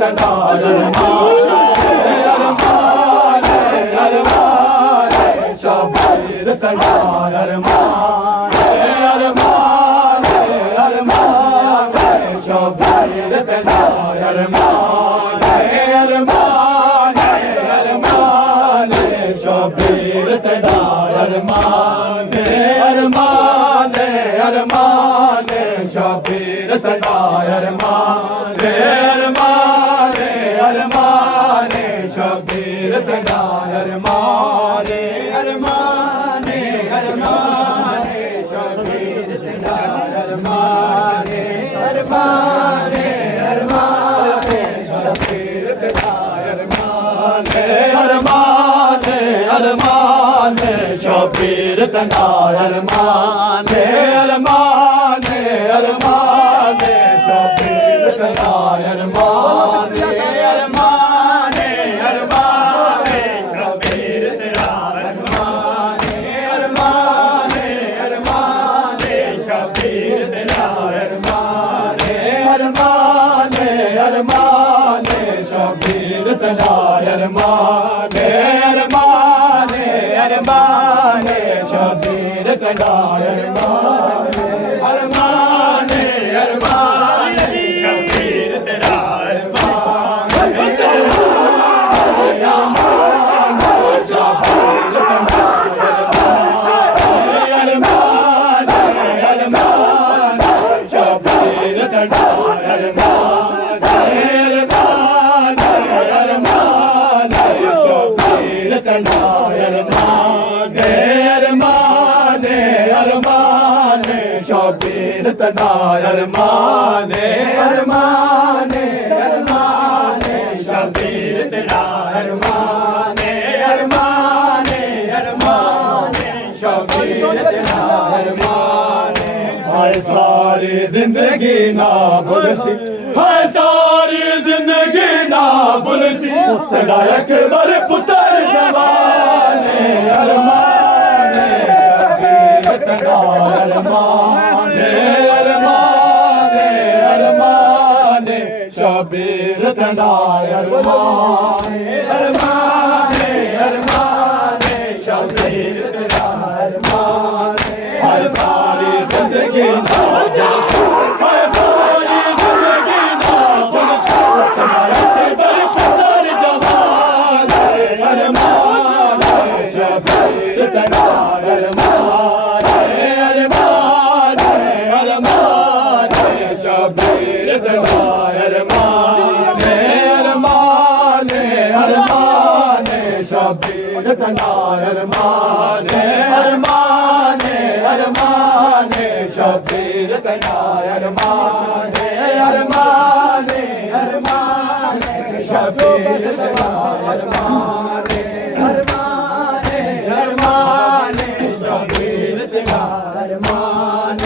तना अरमान अरमान शबीर तना अरमान अरमान अरमान शबीर तना अरमान अरमान अरमान शबीर तना अरमान अरमान अरमान शबीर तना अरमान अरमान अरमान शबीर तना अरमान अरमान अरमान शबीर तना अरमान अरमान अरमान शबीर तना अरमान अरमान अरमान शबीर तना अरमान अरमान अरमान शबीर तना अरमान अरमान अरमान शबीर तना अरमान अरमान अरमान शबीर तना अरमान अरमान अरमान शबीर तना अरमान अरमान अरमान शबीर तना अरमान अरमान अरमान शबीर तना शबीर तना अरमान अरमान अरमान शबीर तना अरमान अरमान अरमान शबीर तना अरमान हाय सारी जिंदगी ना भूलसी हाय सारी जिंदगी ना भूलसी तेरा अकबर पुत्र जवान अरमान शबीर तना अरमान अरमान अरमान शबीर तना अरमान अरमान अरमान शबीर तना अरमान हर सारी जिंदगी ना हर सारी जिंदगी ना तेरा अकबर पुत्र जवान अरमान शबीर तना अरमान अरमान अरमान शबीर तना अरमान अरमान अरमान शबीर तना अरमान अरमान अरमान शबीर तना अरमान अरमान अरमान शबीर तना अरमान अरमान अरमान शबीर तना अरमान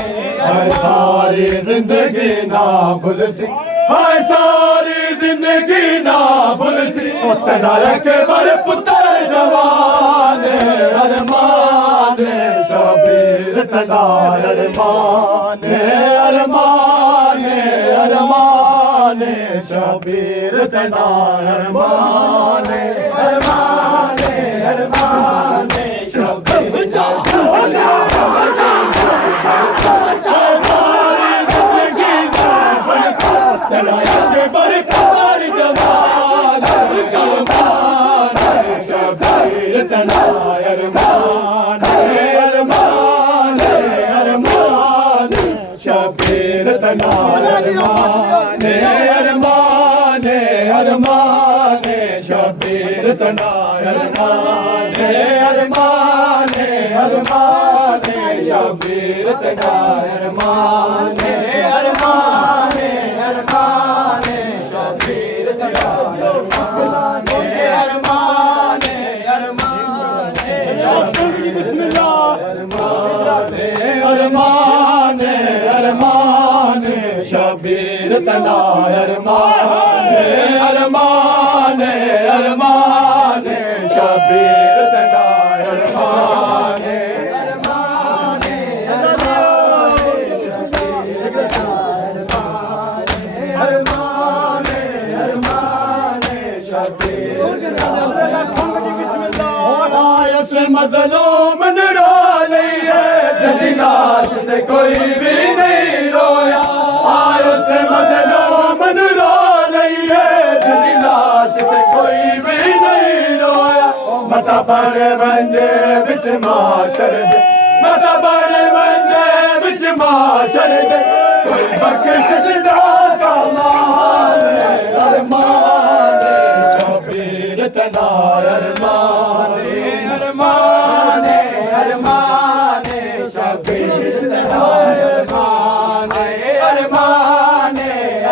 हाय सारी जिंदगी ना भूलसी हाय सारी जिंदगी ना भूलसी तेरा अकबर पुत्र जवान अरमान शबीर तना अरमान अरमान अरमान शबीर तना अरमान अरमान अरमान शबीर तेरा अकबर पुत्र जवान अरमान शबीर तना अरमान अरमान अरमान शबीर तना अरमान अरमान अरमान शबीर तना अरमान अरमान अरमान शबीर तना अरमान अरमान अरमान शबीर तना अरमान अरमान अरमान बिस्मिल्लाह अरमान अरमान शबीर तना अरमान अरमान अरमान शबीर तना अरमान अरमान मज़लूम ने रो लिया जदी लाश ते कोई भी नहीं रोया आए उस मज़लूम ने रो लिया जदी लाश ते कोई भी नहीं रोया मता बने वंजे विच माशर दे मता बने वंजे विच माशर दे कोई बख्शिश दा सामान अरमान शबीर तना अरमान अरमान अरमान शबीर तना अरमान अरमान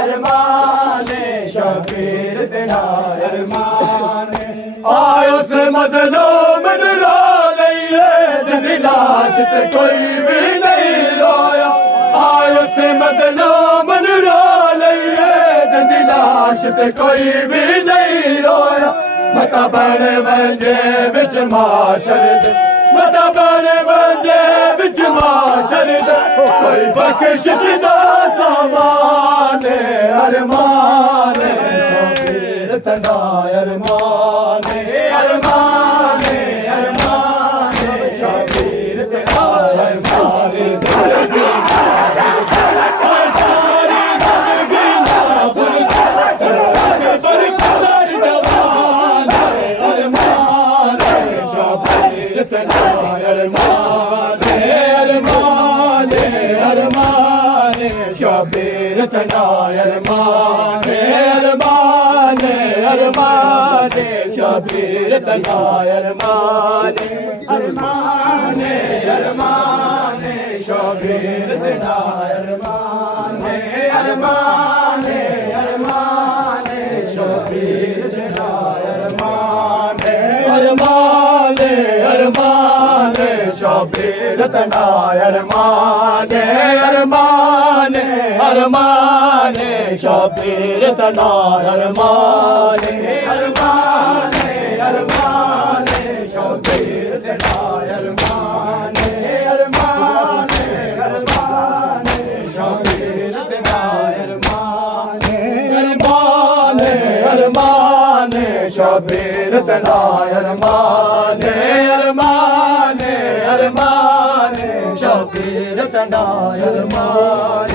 अरमान शबीर तना अरमान आयो से मज़लूम ने रो लिया जदी लाश ते कोई भी नहीं रोया आयो से मज़लूम ने रो लिया जदी लाश ते कोई भी नहीं रोया मता बने वंजे विच माशर दे मता बने वंजे विच माशर दे कोई बख्शिश दा सामान अरमान शबीर तना अरमान अरमान अरमान शबीर तना अरमान शबीर तना अरमान अरमान अरमान शबीर तना अरमान अरमान अरमान शबीर तना अरमान अरमान अरमान शबीर तना अरमान अरमान अरमान शबीर तना अरमान अरमान अरमान शबीर तना अरमान अरमान अरमान शबीर तना अरमान अरमान अरमान शबीर तना अरमान अरमान अरमान शबीर तना अरमान अरमान अरमान शबीर तना अरमान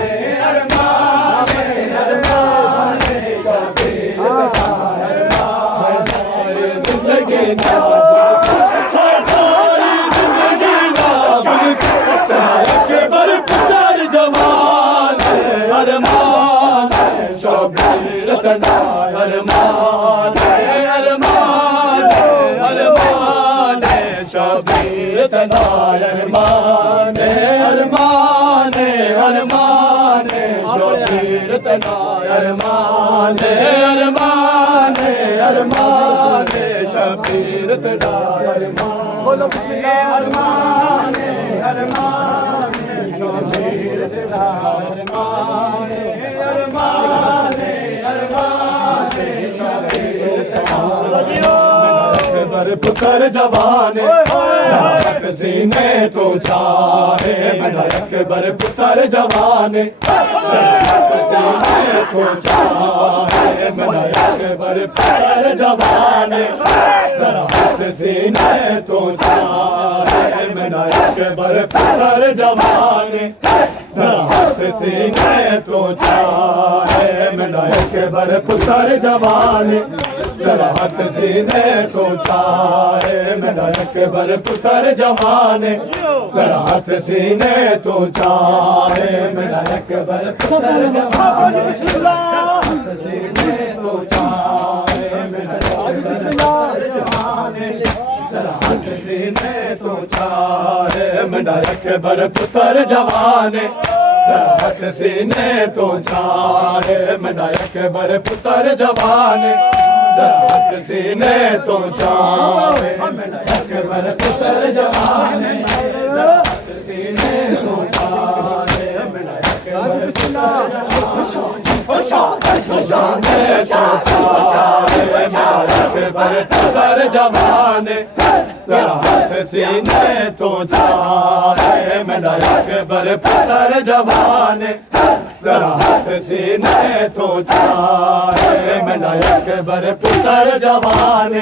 अरमान अरमान शबीर तना अरमान सारी जिंदगी ना सारी जिंदगी ना अकबर पुत्र जवान अरमान शबीर तना अरमान अरमान अरमान शबीर तना अरमान अरमान अरमान शबीर तना अरमान अरमान अरमान शबीर तना अरमान बोलो अरमान अरमान शबीर तना अरमान अरमान अरमान शबीर तना अकबर पुत्र जवान सीने तो चाहे मेरा अकबर पुत्र जवान सीने तो चाहे मेरा अकबर पुत्र जवान सीने तो चाहे मेरा अकबर पुत्र जवान सीने तो चाहे मेरा अकबर पुत्र जवान हाथ सीने तो चाहे मेरा अकबर पुत्र जवान हाथ सीने तो चाहे मेरा अकबर पुत्र जवान हाथ सीने तो चाहे मेरा अकबर पुत्र जवान हाथ सीने तो चाहे मेरा अकबर पुत्र जवान हाथ सीने तो चाहे मेरा अकबर पुत्र जवान हाथ सीने तो चाहे मेरा अकबर पुत्र जवान हाथ सीने तो चाहे मेरा अकबर पुत्र जवान हाथ सीने तो चाहे मेरा अकबर पुत्र जवान हाथ सीने तो चाहे मेरा अकबर पुत्र जवान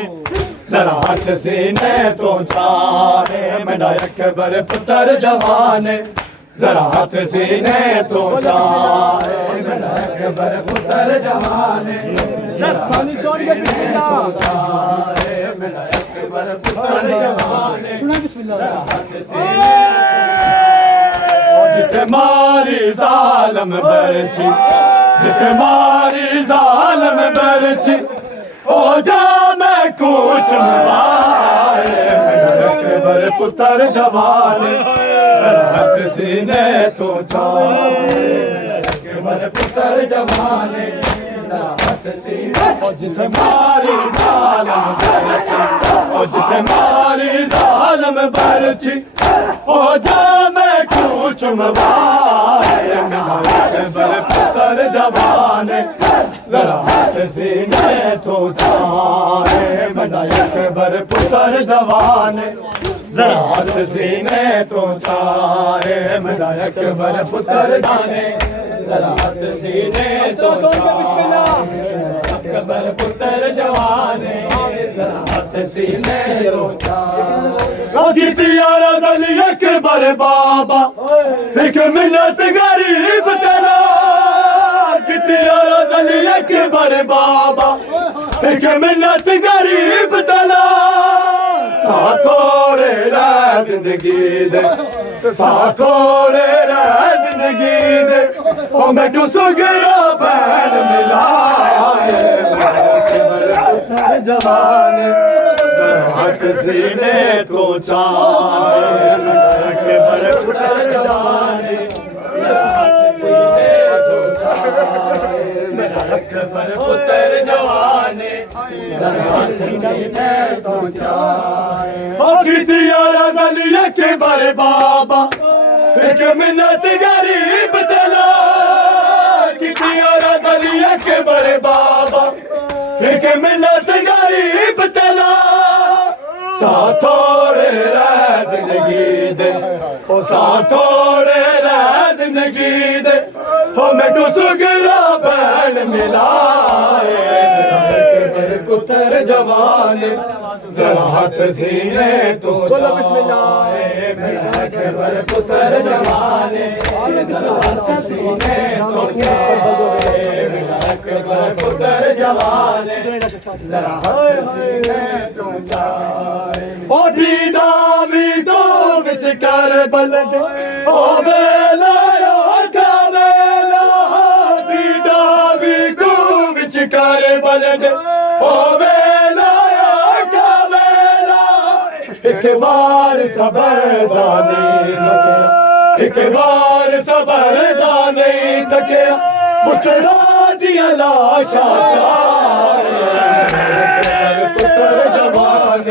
जरा हाथ सीने तो चाहे मेरा अकबर पुत्र जवान जरा हाथ सीने तो चाहे मेरा अकबर पुत्र जवान जरा हाथ सीने तो चाहे मेरा अकबर पुत्र जवान जिथे मारी जालम बरछी जिथे मारी जालम बरछी ओ जा मैं कुछ मारे मेरा अकबर पुत्र जवान हाथ सीने तो चाहे मेरा अकबर पुत्र जवान हाथ सीने ओ जिथे मारी जालम बरछी ओ जिथे मारी जालम बरछी ओ जा मैं कुछ मारे मेरा अकबर पुत्र जवान जरा हाथ सीने तो चाहे मेरा अकबर पुत्र जवान जरा हाथ सीने तो चाहे मेरा अकबर पुत्र जाने जरा हाथ सीने तो चाहे अकबर पुत्र जवान जरा हाथ सीने तो चाहे अकबर बाबा एक मिन्नत गरीब तेरा अकबर बाबा एक मिन्नत गरीब तला साथोड़े रह जिंदगी दे साथोड़े रह जिंदगी दे ओ मैं क्यों सुगरा बैन मिलाए जवान हाथ सीने तो चाहे अकबर पुत्र जाने अकबर पुत्र जवाने तो चाहे अकबर बाबा एक मिन्नत गरीब तला अकबर बाबा एक मिन्नत गरीब तला साथोड़े रह जिंदगी दे ओ साथोड़े रह जिंदगी दे हो मैं तो सुगरा बैन मिलाए अकबर पुत्र जवान जरा हाथ सीने तो चाहे मेरा अकबर पुत्र जवान जरा हाथ सीने तो चाहे मेरा अकबर पुत्र जवान जरा हाथ सीने तो चाहे ओ दीदा भी तो विच कर बलद ओ बेला कर बलद ओ वेला का वेला एक बार सबरदानी एक बार सबरदानी तके पुत्रा दिया लाशा चाहे पुत्र जवान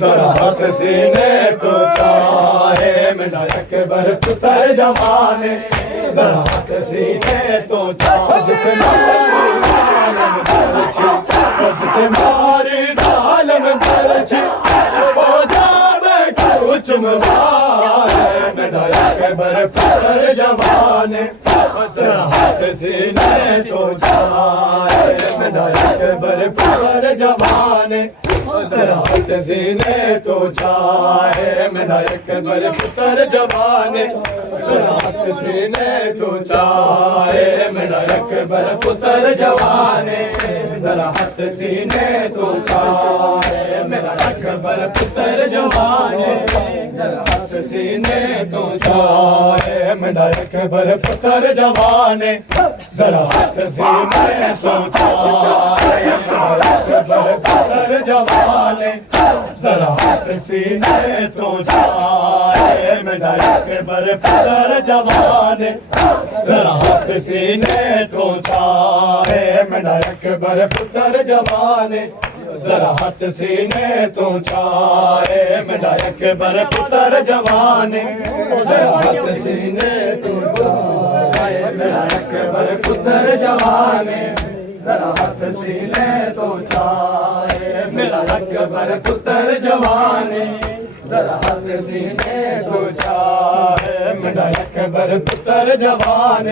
जरा हाथ सीने तो चाहे मेरा अकबर पुत्र जवान जरा हाथ सीने तो चाहे जिथे मारी जालम बरछी ओ जा मैं कुछ मारे मेरा अकबर पुत्र जवान जरा हाथ सीने तो चाहे मेरा अकबर पुत्र जवान जरा हाथ सीने तो चाहे मेरा अकबर पुत्र जवान जरा हाथ सीने तो चाहे मेरा अकबर पुत्र जवान जरा हाथ सीने तो चाहे मेरा अकबर पुत्र जवान जरा हाथ सीने तो चाहे मेरा अकबर पुत्र जवान जरा हाथ सीने तो चाहे मेरा अकबर पुत्र जवान जरा हाथ सीने तो चाहे मेरा अकबर पुत्र जवान जरा हाथ सीने तो चाहे मेरा अकबर पुत्र जवान जरा हाथ सीने तो चाहे मेरा अकबर पुत्र जवान जरा हाथ सीने तो चाहे मेरा अकबर पुत्र जवान जरा हाथ सीने तो चाहे मेरा अकबर पुत्र जवान जरा हाथ सीने तो चाहे मेरा अकबर पुत्र जवान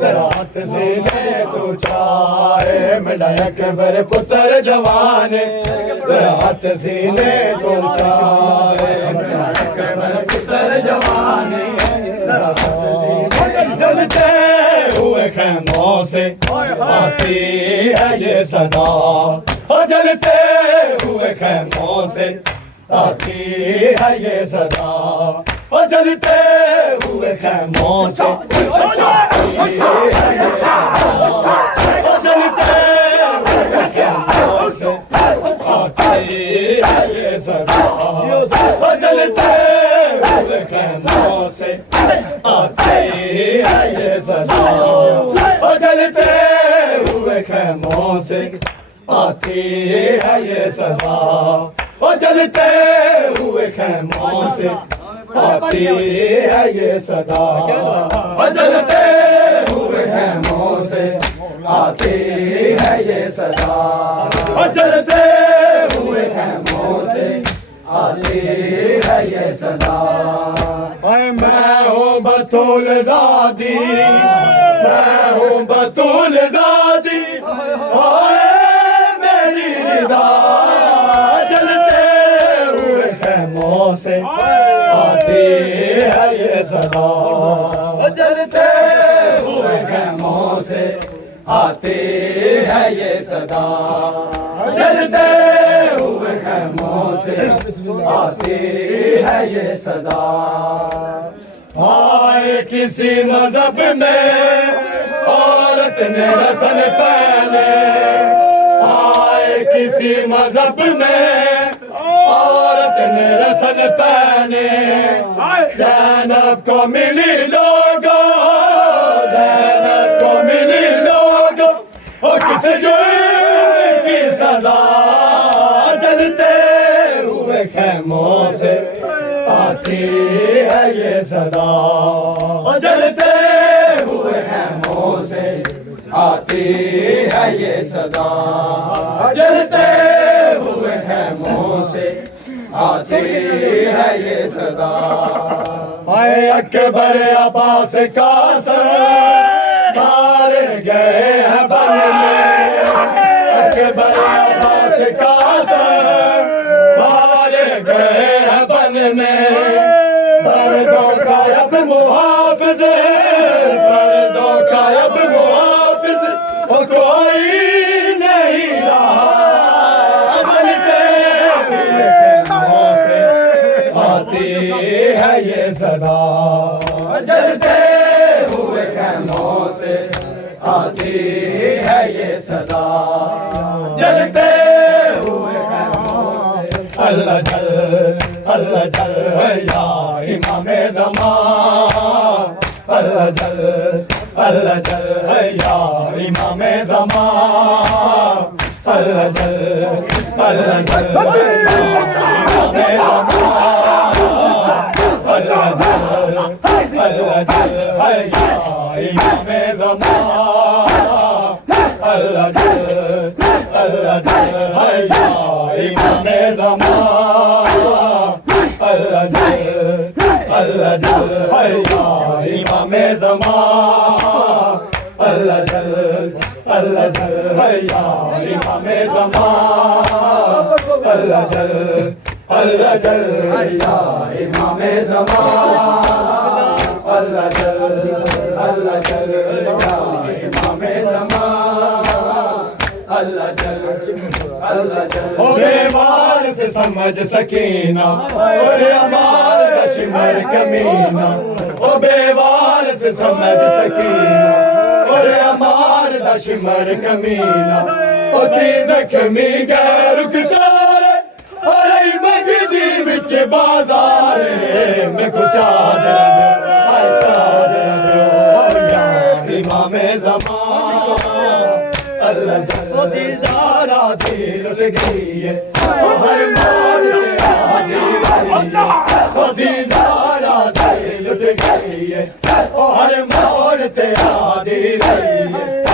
जरा हाथ सीने तो चाहे मेरा अकबर पुत्र जवान जरा हाथ सीने तो चाहे मेरा अकबर पुत्र जवान जरा हाथ सीने जलते हुए खैमों से आती है ये सदा जलते हुए खैमों से आती है ये सदा जलते हुए खैमों से आती है ये सदा जलते हुए खैमों से आती है ये सदा जलते हुए खैमों से आती है ये सदा जलते हुए खैमों से आती है ये सदा जलते हुए खैमों से आती है ये सदा जलते हुए खैमों से आती है ये सदा जलते हुए खैमों से आती है ये सदा मैं हूँ बतूल ज़ादी मैं हूँ बतूल ज़ादी मेरी रिदा जलते हुए खैमों से आती है ये सदा जलते हुए खैमों से आती है ये सदा जलते हुए खैमों से आती है ये सदा आए किसी मजहब में औरत ने रसन पहने आए किसी मजहब में औरत ने रसन पहने ज़ैनब को मिली लोगो ज़ैनब को मिली लोगो किस जुर्म की सजा जलते हुए खैमों से आती है ये सदा जलते हुए खैमों से आती है ये सदा जलते हुए खैमों से आती है ये सदा आए अकबर अब्बास कासम मारे गए हैं बन में अकबर अब्बास कासम मारे गए हैं बन में पर्दों का अब मुहाफिज पर्दों का अब मुहाफिज कोई नहीं रहा जलते हुए खैमों से आती है ये सदा जलते हुए खैमों से आती है ये सदा जलते हुए खैमों से अल्लाह जल या इमाम ज़मान अल्लाह जल या इमाम ज़मान अल्लाह जल या इमाम ज़मान अल्लाह जल या इमाम ज़मान अल्लाह जल या इमाम ज़मान अल्लाह जल या इमाम ज़मान अल्लाह जल या इमाम ज़मान अल्लाह जल या इमाम ज़मान अल्लाह जल बेवार से समझ सकीना और अमार दशमर कमीना ओ बेवार से समझ सकीना और अमार दशमर कमीना ओ थी जख्मी गैर सारे और मगदी बिच बाजार में कुछ चादर इमाम ज़मान अल्लाह जल ज़ारा थी लुट गई है हर मार दी ज़ारा थी लुट गई है हर मार ते आदी रही है